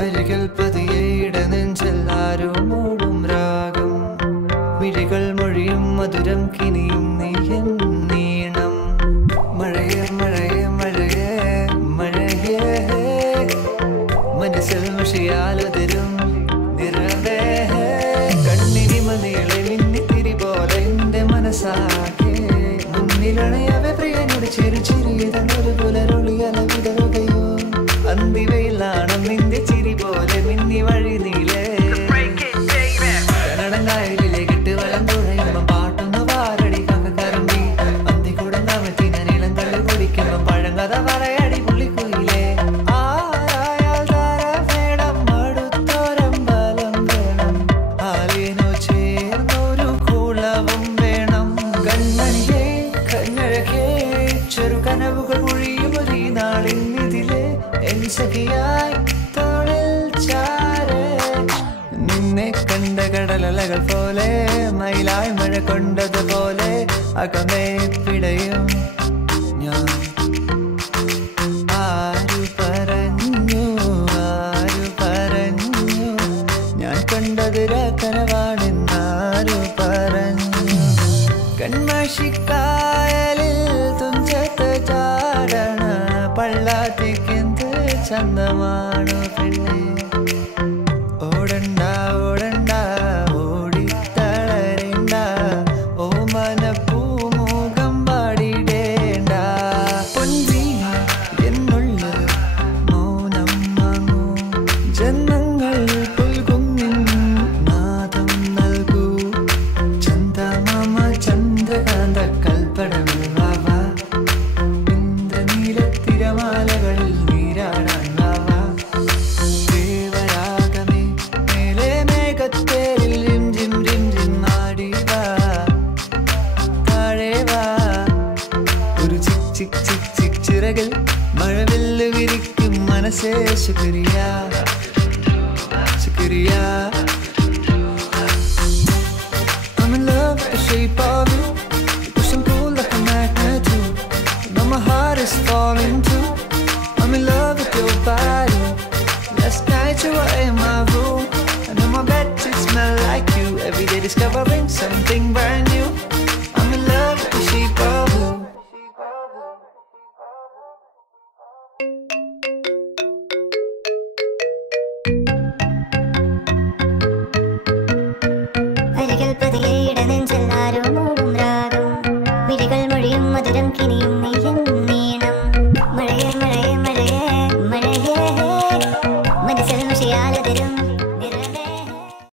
അരികൾ പതിയേട നെഞ്ചെല്ലാരും മൂടും രാഗം മിഴികൾ മൊഴിയും മധുരം കിനിയും നെയ്യൻ നീണം മഴയേ മഴയേ മഴയേ മഴയേ മനസ്സിൽ മഷിയാലുതിരും നിറവേ കണ്ണിനി മണികളെ മിന്നിത്തിരി പോലെ എന്റെ മനസ്സാകെ മുന്നിലണയവെ പ്രിയനോട് ചെറു ചെറിയതൊരു പുലരൊളിയല വിടരുകയോ അന്തിവയിലാണ് നിന്റെ ചിരി പോലെ മിന്നി വഴി നീലേ കനടങ്കായലിലെ കെട്ട് വലം തുഴയുമ്പം പാട്ടൊന്ന് പാരടി കറമ്പി അന്തി കൂടങ്ങാമെത്തി ഞാൻ ഇളം കള്ളു കുടിക്കുമ്പം പഴങ്കഥ പറയടി പുള്ളിക്കുയിലേ ആരായാൽ താര വേണം അടുത്തോരമ്പലം വേണം ആലിനു ചേർന്നൊരു കുളവും വേണം കൺമണിയേ കണ്ണഴകേ ചെറു കനവുകൾ ഒഴിയും ഒരു നാളിന്നിതിലെ എൻ സഖിയായി തോളിൽ ചാരേ നിന്നെ കണ്ട കടലലകൾ പോലെ മയിലായി മഴ കൊണ്ടതുപോലെ അകമേ പിടയും ഞാൻ ആരു പറഞ്ഞു ഞാൻ കണ്ടതൊരു കനവാണെന്നാരു പറഞ്ഞു കൺമഷിക്കായലിൽ തുഞ്ചത്ത് ചാടണ പള്ളാത്തിക്കെന്ത് ചന്തമാണു പെണ്ണെ ഓടണ്ട ഓടണ്ട ഓടിത്തളരണ്ട ഓ മനപ്പൂമുഖം പാടിടേണ്ട പൊൻവീണ എന്നുള്ള മൗനം വാങ്ങൂ ജന്മങ്ങൾ പുൽകും നാദം നൽകൂ ചന്ദമാമ ചന്ദ്രകാന്ത കൽപ്പടവാവ ഇന്ദ്രനീലത്തിരമാലകളിൽ നീരാടാൻ വാവ ദേവരാഗമേ മേലെ മേഘത്തേരിൽ റിം ജിം റിം ജിം ആടിവാ താഴെ വാ ഒരു ചിക് ചിക് ചിക് ചിക് ചിറകിൽ മഴവില്ല് വിരിക്കും മനസ്സേ ശുക്രിയ ശുക്രിയ